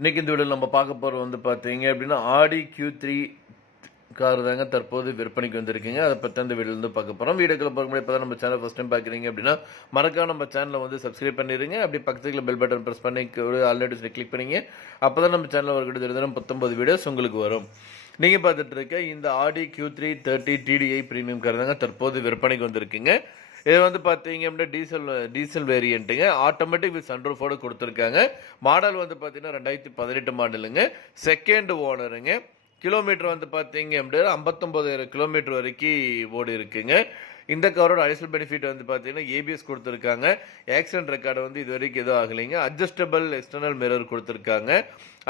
இன்னைக்கு இந்த வீடியோவில் நம்ம பார்க்க போகிறது வந்து பார்த்தீங்க அப்படின்னா ஆடி Q3 கார் தாங்க தற்போது விற்பனைக்கு வந்திருக்குங்க. அதை பற்றி அந்த வீடியோ வந்து பார்க்க போகிறோம். வீடியோக்குள்ள பார்க்க முடியாது. இப்போ தான் நம்ம சேனல் ஃபஸ்ட் டைம் பார்க்குறீங்க அப்படின்னா மறக்காம நம்ம சேனலை வந்து சப்ஸ்கிரைப் பண்ணிடுங்க. அப்படி பக்கத்துல பெல் பட்டன் ப்ரெஸ் பண்ணி ஒரு ஆல்ரெடி கிளிக் பண்ணிங்க. அப்போ தான் நம்ம சேனலில் ஒரு தினம் 19 வீடியோஸ் உங்களுக்கு வரும். நீங்கள் பார்த்துட்டு இருக்க இந்த ஆடி Q3 30 TDI ப்ரீமியம் கார் தாங்க தற்போது விற்பனைக்கு வந்திருக்குங்க. இது வந்து பார்த்தீங்க அப்படின்னா டீசல் வேரியண்ட்டுங்க. ஆட்டோமேட்டிக் வித் சன்ரூஃபோடு கொடுத்துருக்காங்க. மாடல் வந்து பார்த்தீங்கன்னா 2018 மாடலுங்க. செகண்ட் ஓனருங்க. கிலோமீட்டர் வந்து பார்த்தீங்க அப்படின்னா 59,000 கிலோமீட்டர் வரைக்கும் ஓடி இருக்குங்க. இந்த காரோட அடிஷனல் பெனிஃபிட் வந்து பார்த்தீங்கன்னா ஏபிஎஸ் கொடுத்துருக்காங்க. ஆக்சிடென்ட் ரெக்கார்டு வந்து இது வரைக்கும் எதுவும் ஆகலைங்க. அட்ஜஸ்டபிள் எக்ஸ்டர்னல் மிரர் கொடுத்துருக்காங்க.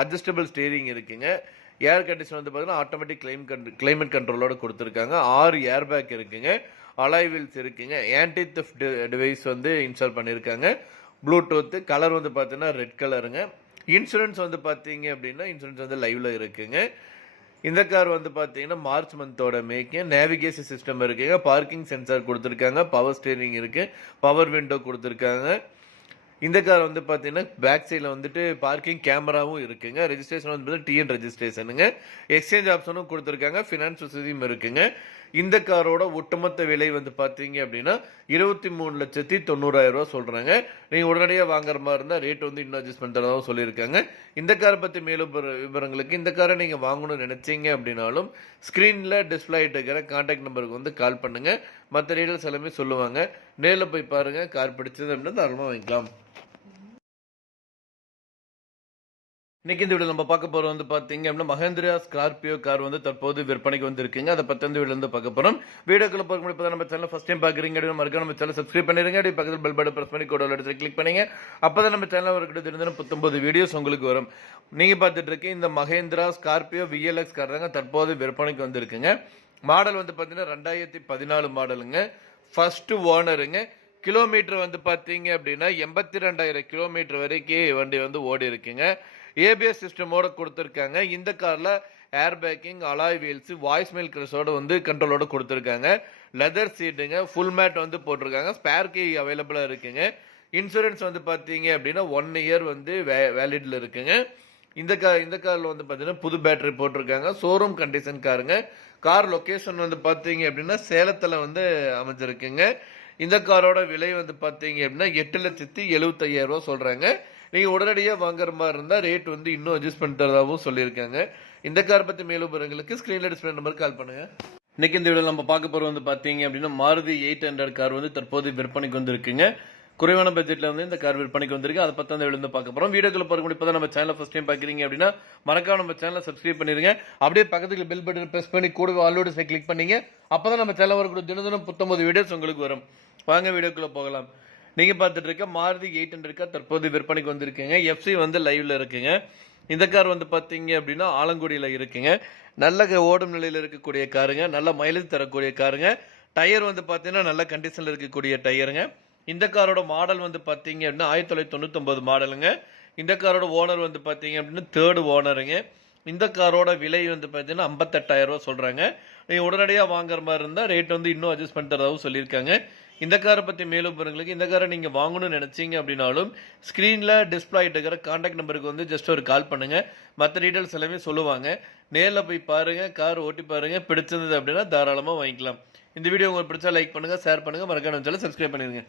அட்ஜஸ்டபிள் ஸ்டீரிங் இருக்குங்க. ஏர் கண்டிஷன் வந்து பார்த்தீங்கன்னா ஆட்டோமேட்டிக் கிளைமேட் கண்ட்ரோலோட கொடுத்துருக்காங்க. 6 ஏர் பேக் இருக்குங்க. அலாய் வீல்ஸ் இருக்குங்க. ஆன்டி தெஃப்ட் டிவைஸ் வந்து இன்ஸ்டால் பண்ணியிருக்காங்க. ப்ளூடூத் கலர் வந்து பார்த்தீங்கன்னா ரெட் கலருங்க. இன்சூரன்ஸ் வந்து பார்த்தீங்க அப்படின்னா இன்சூரன்ஸ் வந்து லைவ்ல இருக்குங்க. இந்த கார் வந்து பார்த்தீங்கன்னா மார்ச் மந்தோட மேக்கு. நேவிகேஷன் சிஸ்டம் இருக்குங்க. பார்க்கிங் சென்சார் கொடுத்துருக்காங்க. பவர் ஸ்டீரிங் இருக்கு. பவர் விண்டோ கொடுத்துருக்காங்க. இந்த கார் வந்து பார்த்தீங்கன்னா பேக் சைடில் வந்துட்டு பார்க்கிங் கேமராவும் இருக்குங்க. ரெஜிஸ்ட்ரேஷன் வந்து டிஎன் ரெஜிஸ்ட்ரேஷனுங்க. எக்ஸ்சேஞ்ச் ஆப்ஷனும் கொடுத்துருக்காங்க. ஃபினான்ஸ் வசதியும் இருக்குங்க. இந்த காரோட ஒட்டுமொத்த விலை வந்து பார்த்தீங்க அப்படின்னா 23,90,000 ரூபா சொல்கிறாங்க. நீங்கள் உடனடியாக வாங்குற மாதிரி இருந்தால் ரேட் வந்து இன்னும் அட்ஜஸ்ட் பண்ணுறதாகவும் சொல்லியிருக்காங்க. இந்த காரை பற்றி மேலும் விவரங்களுக்கு இந்த காரை நீங்கள் வாங்கணும்னு நினச்சிங்க அப்படின்னாலும் ஸ்க்ரீனில் டிஸ்பிளே ஆகிட்டு இருக்கிற கான்டாக்ட் நம்பருக்கு வந்து கால் பண்ணுங்கள். மற்ற டீட்டெயில்ஸ் எல்லாமே சொல்லுவாங்க. நேரில் போய் பாருங்கள். கார் பிடிச்சது அப்படின்னா தாராளமாக வாங்கிக்கலாம். இன்னைக்கு இந்த வீடியோ நம்ம பார்க்க போறோம் வந்து பாத்தீங்க அப்படின்னா மஹேந்திரா ஸ்கார்பியோ கார் வந்து தற்போது விற்பனைக்கு வந்திருக்குங்க. அதை பத்தி இந்த வீடியோ வந்து பார்க்க போறோம். வீடியோக்குள்ள போக முடியாது. நம்ம சேனல் ஃபர்ஸ்ட் டைம் பாக்குறீங்க அப்படின்னா மறக்காம நம்ம சேனல் சப்ஸ்கிரைப் பண்ணிருங்க. அப்படியே பக்கத்துல பெல் பட்டன் பிரஸ் பண்ணி கோட எடுத்து கிளிக் பண்ணுங்க. அப்பதான் நம்ம சேனல் ஒரு தினம் 19 வீடியோஸ் உங்களுக்கு வரும். நீங்க பார்த்துட்டு இருக்க இந்த மஹேந்திரா ஸ்கார்பியோ VLX கார் தாங்க தற்போது விற்பனைக்கு வந்திருக்குங்க. மாடல் வந்து பாத்தீங்கன்னா 2014 மாடலுங்க. ஃபர்ஸ்ட் ஓனருங்க. கிலோமீட்டர் வந்து பாத்தீங்க அப்படின்னா 82,000 கிலோமீட்டர் வரைக்கும் வண்டி வந்து ஓடி இருக்குங்க. ஏபிஎஸ் சிஸ்டமோட கொடுத்துருக்காங்க. இந்த காரில் air packing, alloy wheels, voice mail கிரஸோட வந்து கண்ட்ரோலோட கொடுத்துருக்காங்க. லெதர் சீட்டுங்க. ஃபுல் மேட் வந்து போட்டிருக்காங்க. ஸ்பேர் கீ அவைலபிளாக இருக்குங்க. இன்சூரன்ஸ் வந்து பார்த்தீங்க அப்படின்னா 1 இயர் வந்து வேலிடில் இருக்குங்க. இந்த காரில் வந்து பார்த்தீங்கன்னா புது பேட்டரி போட்டிருக்காங்க. ஷோரூம் கண்டிஷன் காருங்க. கார் லொக்கேஷன் வந்து பார்த்தீங்க அப்படின்னா சேலத்தில் வந்து அமைஞ்சிருக்குங்க. இந்த காரோட விலை வந்து பார்த்தீங்க அப்படின்னா 8,75,000 ரூபா சொல்கிறாங்க. நீங்கள் உடனடியாக வாங்குற மாதிரி இருந்தால் ரேட் வந்து இன்னும் அட்ஜஸ்ட் பண்ணி தரதாகவும் சொல்லியிருக்காங்க. இந்த கார் பற்றி மேலும் விவரங்களுக்கு ஸ்க்ரீனில் டிஸ்பிளே நம்பருக்கு கால் பண்ணுங்கள். இன்னைக்கு இந்த வீடியோ நம்ம பார்க்க போகிறது வந்து பார்த்தீங்க அப்படின்னா மாருதி 800 கார் வந்து தற்போது விற்பனைக்கு வந்திருக்குங்க. குறைவான பட்ஜெட்டில் வந்து இந்த கார் விற்பனைக்கு வந்திருக்கு. அதை பற்றி அந்த வீடியோ வந்து பார்க்க போகிறோம். வீடியோக்குள்ள பார்க்க முடியும். இப்போ தான் நம்ம சேனல் ஃபஸ்ட் டைம் பார்க்குறீங்க அப்படின்னா மறக்காம நம்ம சேனலை சப்ஸ்கிரைப் பண்ணிருங்க. அப்படியே பக்கத்துக்கு பெல் பட்டன் ப்ரெஸ் பண்ணி கூட ஆல்ரெடி கிளிக் பண்ணீங்க. அப்போ தான் நம்ம சேனல் வரக்கூடிய தினம் 19 வீடியோஸ் உங்களுக்கு வரும். வாங்க வீடியோக்குள்ள போகலாம். நீங்க பார்த்துட்டு இருக்க மாருதி 800 கார் தற்போது விற்பனைக்கு வந்திருக்குங்க. FC வந்து லைவ்ல இருக்குங்க. இந்த கார் வந்து பார்த்தீங்க அப்படின்னா ஆலங்குடியில் இருக்குங்க. நல்ல ஓடும் நிலையில் இருக்கக்கூடிய காருங்க. நல்ல மைலேஜ் தரக்கூடிய காருங்க. டயர் வந்து பார்த்தீங்கன்னா நல்ல கண்டிஷனில் இருக்கக்கூடிய டயருங்க. இந்த காரோட மாடல் வந்து பார்த்தீங்க அப்படின்னா 1999 மாடலுங்க. இந்த காரோட ஓனர் வந்து பார்த்தீங்க அப்படின்னா 3rd ஓனருங்க. இந்த காரோட விலை வந்து பார்த்தீங்கன்னா 58,000 ரூபா சொல்கிறாங்க. நீங்கள் உடனடியாக வாங்குற மாதிரி இருந்தால் ரேட் வந்து இன்னும் அட்ஜஸ்ட் பண்ணி தரதாகவும் சொல்லியிருக்காங்க. இந்த காரை பற்றி மேலும் விவரங்களுக்கு இந்த காரை நீங்கள் வாங்கணும்னு நினச்சிங்க அப்படின்னாலும் ஸ்க்ரீனில் டிஸ்பிளே ஆகிட்டு இருக்கிற கான்டாக்ட் நம்பருக்கு வந்து ஜஸ்ட் ஒரு கால் பண்ணுங்கள். மற்ற டீட்டெயில்ஸ் எல்லாமே சொல்லுவாங்க. நேரில் போய் பாருங்கள். கார் ஓட்டி பாருங்கள். பிடிச்சிருந்தது அப்படின்னா தாராளமாக வாங்கிக்கலாம். இந்த வீடியோ உங்களுக்கு பிடிச்சா லைக் பண்ணுங்கள், ஷேர் பண்ணுங்கள், மறக்காம சேனலை சப்ஸ்கிரைப் பண்ணிடுங்க.